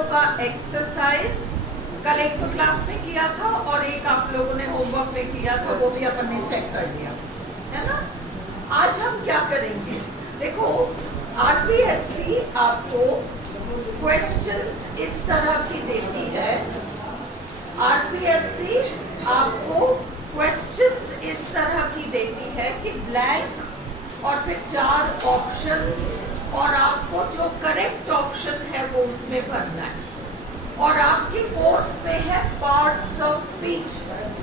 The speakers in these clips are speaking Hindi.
दोनों का एक्सरसाइज कल एक तो क्लास में किया था और एक आप लोगों ने होमवर्क में किया था, वो भी अपन ने चेक कर लिया है ना। आज हम क्या करेंगे, देखो आरपीएससी आपको क्वेश्चंस इस तरह की देती है, आरपीएससी आपको क्वेश्चंस इस तरह की देती है कि ब्लैंक और फिर 4 ऑप्शंस और आपको जो करेक्ट ऑप्शन है वो उसमें भरना है। और आपके कोर्स में है पार्ट्स ऑफ स्पीच,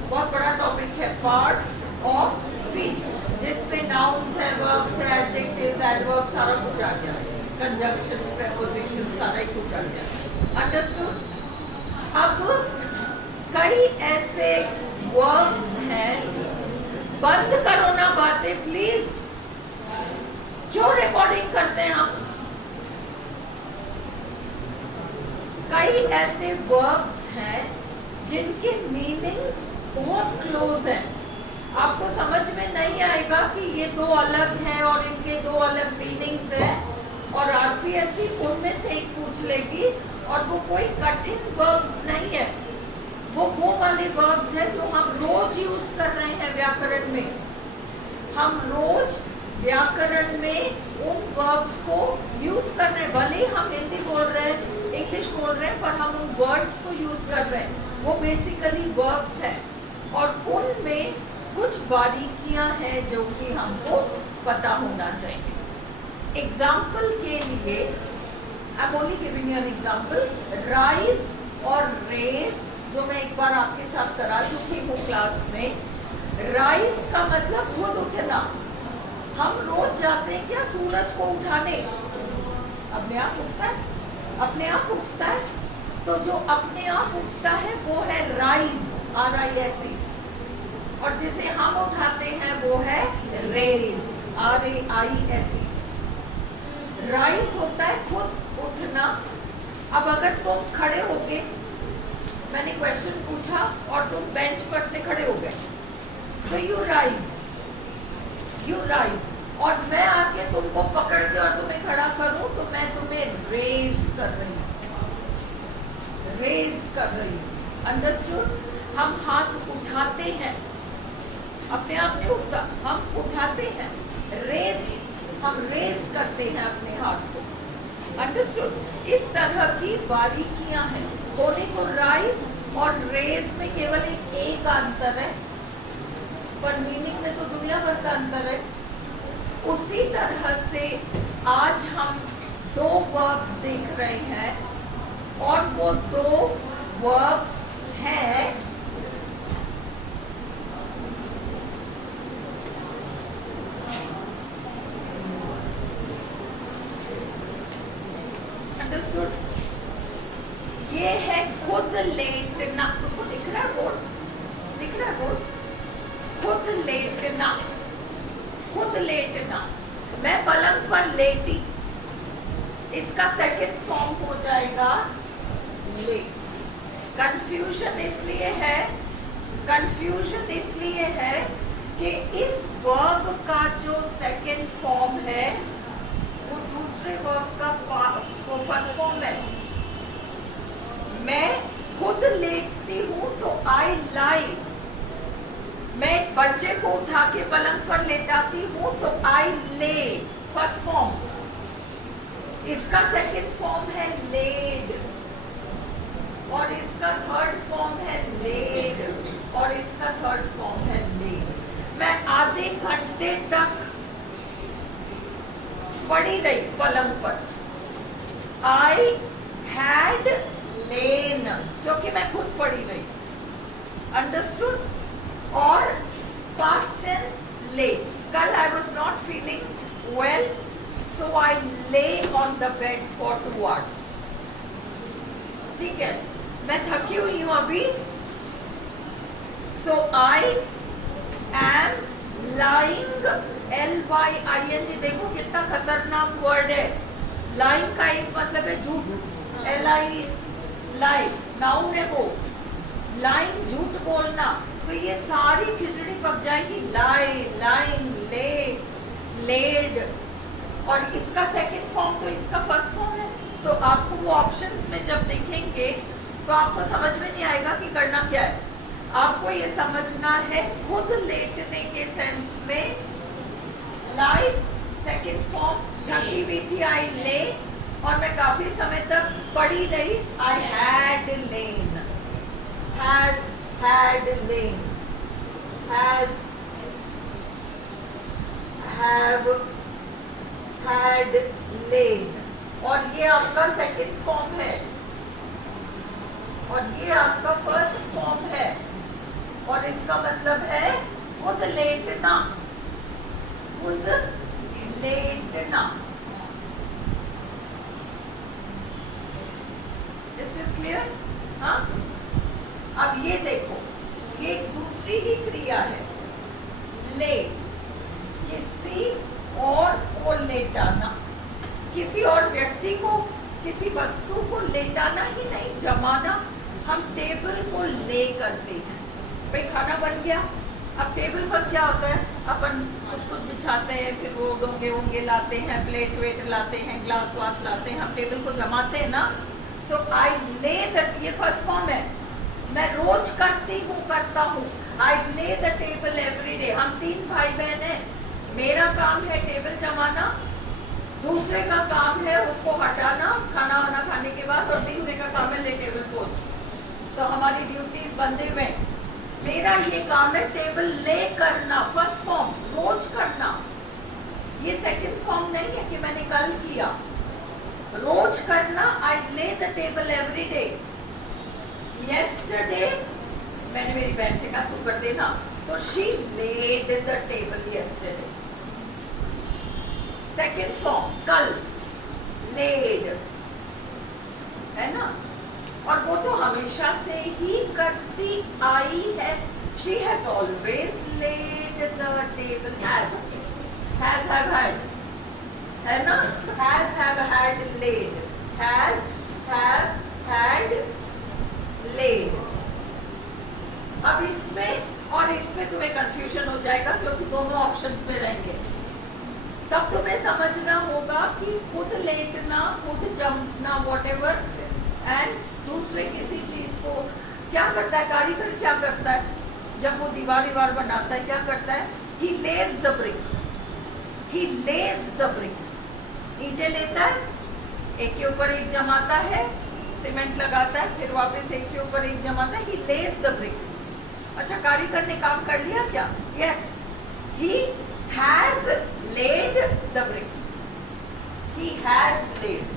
बहुत बड़ा टॉपिक है पार्ट्स ऑफ स्पीच, जिसमें नाउन्स है, वर्ब्स है, एडजेक्टिव्स, एडवर्ब्स, सारा कुछ आ गया, कंजंक्शंस, प्रीपोजिशन, सारा ही कुछ आ गया। अंडरस्टूड। अब कई ऐसे वर्ब्स हैं, बंद करो ना बातें प्लीज, क्यों रिकॉर्डिंग करते हैं हम। कई ऐसे वर्ब्स हैं जिनके मीनिंग्स बहुत क्लोज हैं, आपको समझ में नहीं आएगा कि ये 2 अलग हैं और इनके 2 अलग मीनिंग्स हैं, और आरपीएससी उनमें से एक पूछ लेगी। और वो कोई कठिन वर्ब्स नहीं है, वो वाले वर्ब्स है जो हम रोज यूज कर रहे हैं व्याकरण में। हम रोज व्याकरण में उन वर्ब्स को यूज कर रहे हैं, भले हम हिंदी बोल रहे हैं, इंग्लिश बोल रहे हैं, पर हम उन वर्ड्स को यूज कर रहे हैं। वो बेसिकली वर्ब्स हैं और उनमें कुछ बारीकियां हैं जो कि हमको पता होना चाहिए। एग्जाम्पल के लिए I am only giving you an example, rise और रेज जो मैं एक बार आपके साथ करा चुकी हूँ क्लास में। राइज का मतलब खुद उठना, हम रोज जाते हैं क्या सूरज को उठाने, अपने आप उठता है, अपने आप उठता है, तो जो अपने आप उठता है वो है राइज, RISE, और जिसे हम उठाते हैं वो है रेज, RAISE। राइज होता है खुद उठना। अब अगर तुम खड़े हो गए, मैंने क्वेश्चन पूछा और तुम बेंच पर से खड़े हो गए, तो यू राइज, और मैं आके तुमको पकड़ के और तुम्हें खड़ा करूं तो मैं तुम्हें रेज कर रही हूँ, अंडरस्टूड। हम हाथ उठाते हैं, अपने आप नहीं उठता, हम उठाते हैं, रेज, हम रेज करते हैं अपने हाथ को, अंडरस्टूड। इस तरह की बारीकियां हैं। होने को राइज और रेज में केवल एक का अंतर है, पर मीनिंग में तो दुनिया भर का अंतर है। उसी तरह से आज हम 2 वर्ब्स देख रहे हैं, और वो 2 वर्ब्स हैं अंडरस्टूड। ये है खुद लेटना, तुमको दिख रहा है बोर्ड, दिख रहा है बोर्ड, खुद लेटना, खुद लेटना। मैं पलंग पर लेटी, इसका सेकंड फॉर्म हो जाएगा ले। कंफ्यूजन इसलिए है कि इस वर्ब का जो सेकंड फॉर्म है वो दूसरे वर्ब का फर्स्ट फॉर्म है। मैं खुद लेटती हूँ तो आई लाई, मैं एक बच्चे को उठा के पलंग पर लेटाती हूँ तो आई ले, फर्स्ट फॉर्म। इसका सेकंड फॉर्म है लेड, और इसका थर्ड फॉर्म है लेड, और इसका थर्ड फॉर्म है लेड। मैं आधे घंटे तक पड़ी रही पलंग पर, आई हैड लेन, क्योंकि मैं खुद पड़ी रही, अंडरस्टूड। और पास्ट टेंस ले, कल I was not feeling well so I lay on the bed for 2 hours, ठीक है, मैं थकी हुई हूं अभी, so I am lying, LYING, देखो कितना खतरनाक वर्ड है। लाइंग का एक मतलब है झूठ, LI, लाई, नाउन है वो, लाइंग झूठ बोलना, तो ये सारी खिचड़ी पक जाएगी। लाई, लाइंग, ले, लेड, और इसका सेकंड फॉर्म तो इसका फर्स्ट फॉर्म है। तो आपको वो ऑप्शंस में जब देखेंगे तो आपको समझ में नहीं आएगा कि करना क्या है। आपको ये समझना है खुद लेटने के सेंस में लाई, सेकंड फॉर्म थकी हुई थी आई ले, और मैं काफी समय तक पड़ी रही I had lain, has had lain, has have had lain, और ये आपका सेकंड फॉर्म है और ये आपका फर्स्ट फॉर्म है, और इसका मतलब है खुद लेटना, खुद लेटना। Is this clear? हाँ, अब ये देखो, ये एक दूसरी ही क्रिया है, ले, किसी और को लेटाना, किसी और व्यक्ति को, किसी वस्तु को लेटाना ही नहीं, जमाना। हम टेबल को ले करते हैं, भाई खाना बन गया, अब टेबल पर क्या होता है, अपन कुछ बिछाते हैं, फिर वो डोंगे वोंगे लाते हैं, प्लेट वेट लाते हैं, ग्लास वास लाते हैं, हम टेबल को जमाते हैं ना। सो आई ले दैट, ये फर्स्ट फॉर्म है, मैं रोज करती हूँ, करता हूँ, आई lay the table every day. हम 3 भाई बहन हैं, मेरा काम है टेबल जमाना, दूसरे का काम है उसको हटाना खाना वाना खाने के बाद, और तीसरे का काम है ले टेबल पोंछ। तो हमारी ड्यूटीज बंधे हुए, मेरा ये काम है टेबल ले करना, फर्स्ट फॉर्म, रोज करना। ये सेकंड फॉर्म नहीं है कि मैंने कल किया, रोज करना, I lay the table every day. Yesterday मैंने मेरी बहन से कहा तू कर देना, तो she laid the table yesterday. Second form कल, लेड, है ना, और वो तो हमेशा से ही करती आई है, she has always laid the table, has have had, है ना, has have had laid, has have had laid. अब इसमें और इसमें तुम्हें कंफ्यूजन हो जाएगा क्योंकि दोनों ऑप्शंस में रहेंगे, तब तुम्हें समझना होगा कि खुद लेटना, खुद जमना, व्हाटएवर, एंड दूसरे किसी चीज को क्या करता है, कारीगर क्या करता है, जब वो दीवार बनाता है क्या करता है, he lays the bricks, he lays the bricks, ईंटें लेता है, एक के ऊपर एक जमाता है, सीमेंट लगाता है, फिर वापस एक के ऊपर एक जमाता है, ही लेज द ब्रिक्स। अच्छा, कारीगर ने काम कर लिया क्या? Yes, he has laid the bricks, he has laid,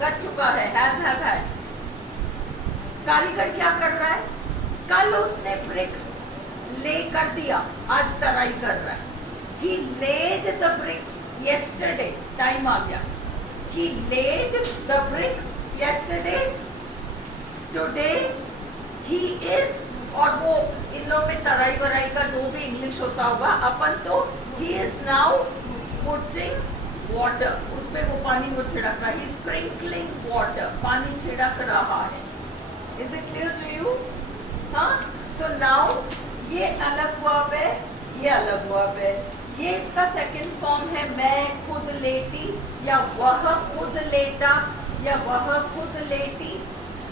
कर चुका है, हैज हैव हैड। कारीगर क्या कर रहा है, कल उसने ब्रिक्स ले कर दिया, आज तराई कर रहा है, he laid the bricks yesterday, time आ गया, he laid the bricks yesterday, today he is, और वो इन लोगों में तराई वराई का जो भी इंग्लिश होता होगा, अपन तो he is now putting water, उसमें वो पानी वो छिड़क रहा है, he is sprinkling water, पानी छिड़क रहा है। Is it clear to you? हाँ, so now ये अलग वर्ब है, ये अलग वर्ब है, ये इसका सेकंड फॉर्म है, मैं खुद लेटी, या वह खुद लेटा, या वह खुद लेटी।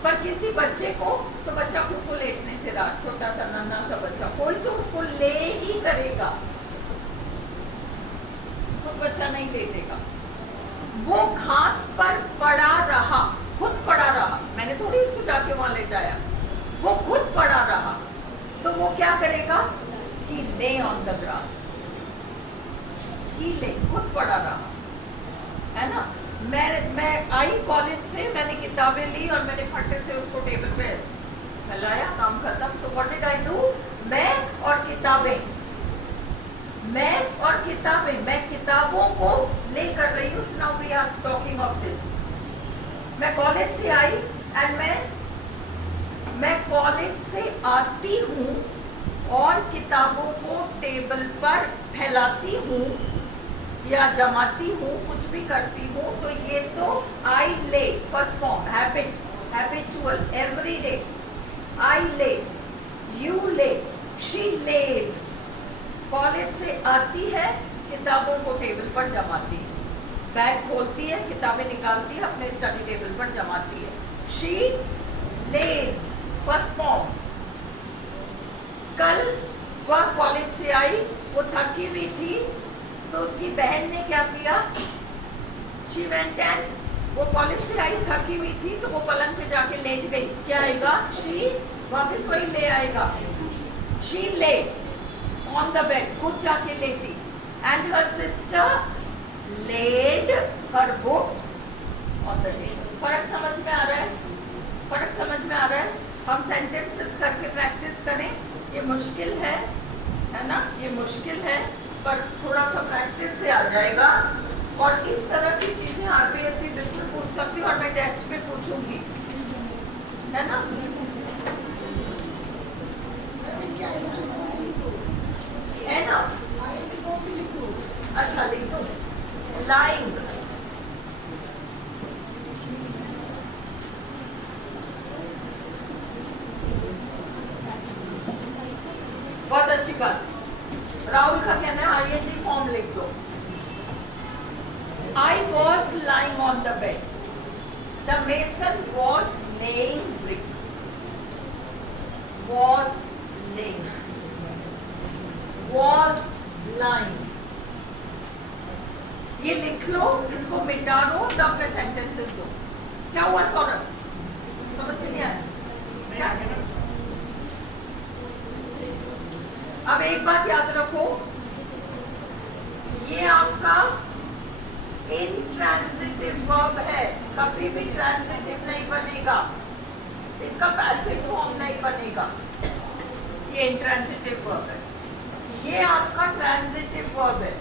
पर किसी बच्चे को तो बच्चा खुद तो लेटने से रहा, छोटा सा नन्हा सा बच्चा, कोई तो उसको ले ही करेगा, खुद बच्चा नहीं लेटेगा। वो घास पर पड़ा रहा, खुद पड़ा रहा, मैंने थोड़ी इसको जाके वहां लेटाया, वो खुद पड़ा रहा, तो वो क्या करेगा, he lay on the grass, he lay, खुद पड़ा रहा, है ना। मैं आई कॉलेज से, मैंने किताबें ली और मैंने फटे से उसको टेबल पे फैलाया, काम खत्म। तो व्हाट डिड आई डू, मैं और किताबें, मैं किताबों को ले कर रही हूँ। Now we are talking of this. मैं कॉलेज से आई एंड मैं कॉलेज से आती हूँ और किताबों को टेबल पर फैलाती हूँ या जमाती हूँ, कुछ भी करती हूँ, तो ये तो I lay, first form, habit, habitual, everyday, I lay, you ले, शी लेज, कॉलेज से आती है, किताबों को टेबल पर जमाती है, बैग खोलती है, किताबें निकालती है, अपने स्टडी टेबल पर जमाती है। She lays, first form. कल वह कॉलेज से आई, वो थकी हुई थी, तो उसकी बहन ने क्या किया, शी वेंट एंड, वो कॉलेज से आई थकी हुई थी तो वो पलंग पे जाके लेट गई। क्या आएगा, शी, वापस वही ले आएगा। शी ले ऑन द बेड, खुद जाके लेटी। And her sister laid her books on the table. फर्क समझ में आ रहा है? फर्क समझ में आ रहा है? हम सेंटेंसेस करके प्रैक्टिस करें। ये मुश्किल है ना, ये मुश्किल है, पर थोड़ा सा प्रैक्टिस से आ जाएगा। और इस तरह की चीजें आरपीएससी बिल्कुल पूछ सकती है, और मैं टेस्ट में पूछूंगी, है ना। है ना, अच्छा लिख दो। लाइंग, बहुत अच्छी बात। राहुल का कहना है आईएनजी फॉर्म लिख दो। I was lying on the bed. The mason was laying bricks. Was laying. Was lying. ये लिख लो, इसको मिटा दो, तब मैं सेंटेंसेस दो। क्या हुआ सौरभ, समझ से नहीं आया क्या? अब एक बात याद रखो, ये आपका इंट्रांजिटिव वर्ब है, कभी भी ट्रांजिटिव नहीं बनेगा, इसका पैसिव फॉर्म नहीं बनेगा। ये इंट्रांजिटिव वर्ब है, ये आपका ट्रांजिटिव वर्ब है।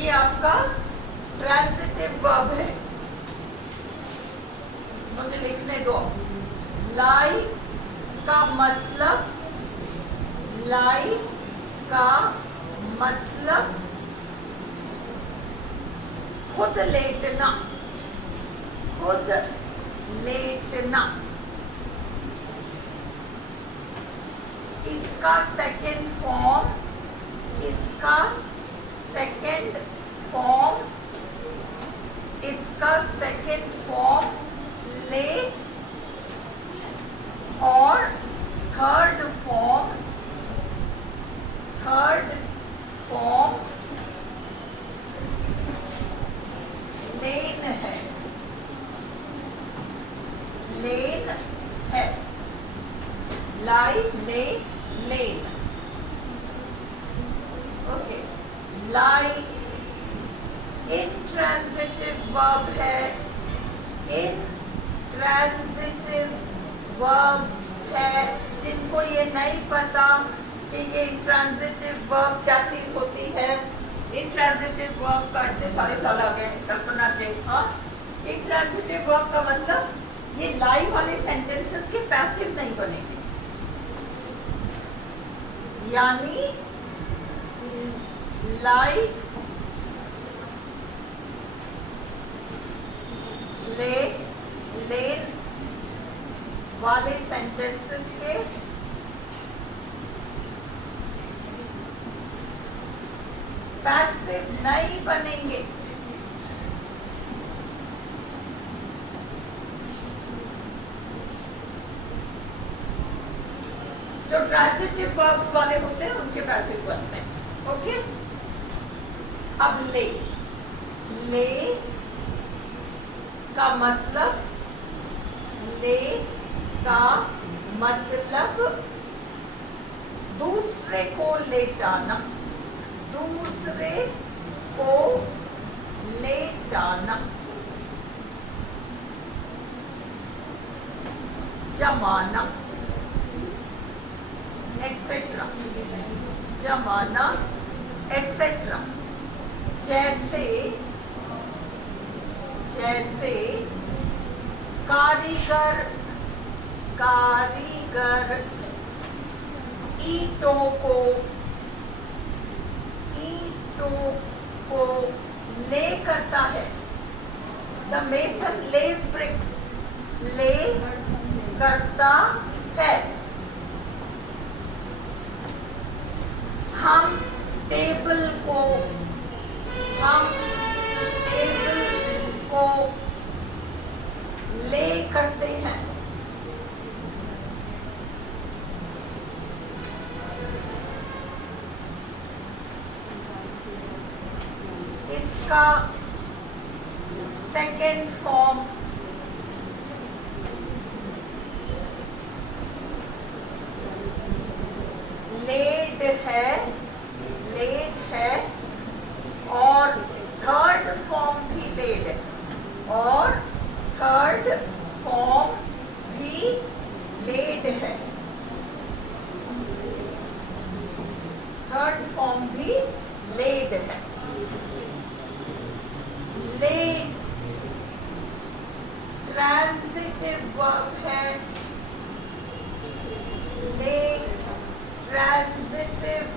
ये आपका ट्रांजिटिव वर्ब है, मुझे लिखने दो। लाई का मतलब, लाई का मतलब खुद लेटना, खुद लेटना। इसका सेकंड फॉर्म, इसका सेकंड फॉर्म, इसका सेकंड फॉर्म ले, और थर्ड फॉर्म, थर्ड फॉर्म लेन है, लेन है। लाई, ले, लेन। ओके, लाई इंट्रांजिटिव वर्ब है, इंट्रांजिटिव वर्ब है। जिनको ये नहीं पता कि ये इंट्रांजिटिव वर्ब क्या चीज होती है, इंट्रांजिटिव वर्ब का इतने सारे साल आ गए कल्पना के। हाँ, इंट्रांजिटिव वर्ब का मतलब ये लाई वाले सेंटेंसेस के पैसिव नहीं बनेंगे, यानी लाई, ले, लेन वाले सेंटेंसेस के पैसिव नहीं बनेंगे। जो ट्रांजिटिव वर्ब्स वाले होते हैं उनके पैसिव बनते हैं। ओके, अब ले, ले का मतलब, ले का मतलब दूसरे को लेटाना, दूसरे को लेटाना। जमाना, एक्सेट्रा, जमाना एक्सेट्रा। जैसे, जैसे कारीगर, कारीगर ईंटों को, ईंटों को ले करता है। द मेसन लेज ब्रिक्स, ले करता है। हम टेबल को ले करते हैं। इसका सेकेंड फॉर्म लेड है और थर्ड फॉर्म भी लेड है और थर्ड फॉर्म भी लेड है। थर्ड फॉर्म भी लेड है। ले ट्रांजिटिव वर्ब है। ले ट्रांजिटिव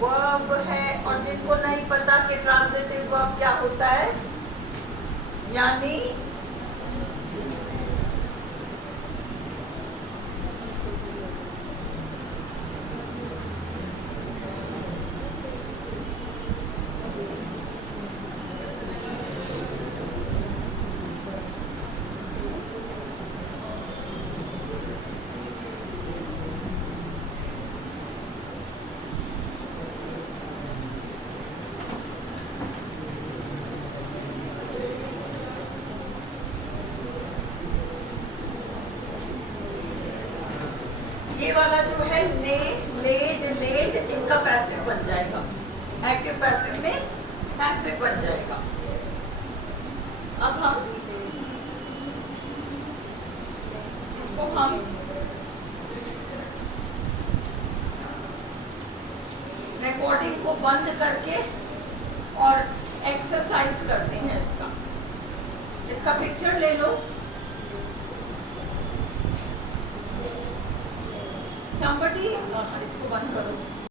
वर्ब है और जिनको नहीं पता कि ट्रांजिटिव वर्ब क्या होता है, यानी ये वाला जो है ले, लेड, लेड, इनका पैसिव बन जाएगा। एक्टिव पैसिव में पैसिव बन जाएगा। अब हम इसको रिकॉर्डिंग को बंद करके और एक्सरसाइज करते हैं। इसका पिक्चर ले लो। somebody इसको बंद करो।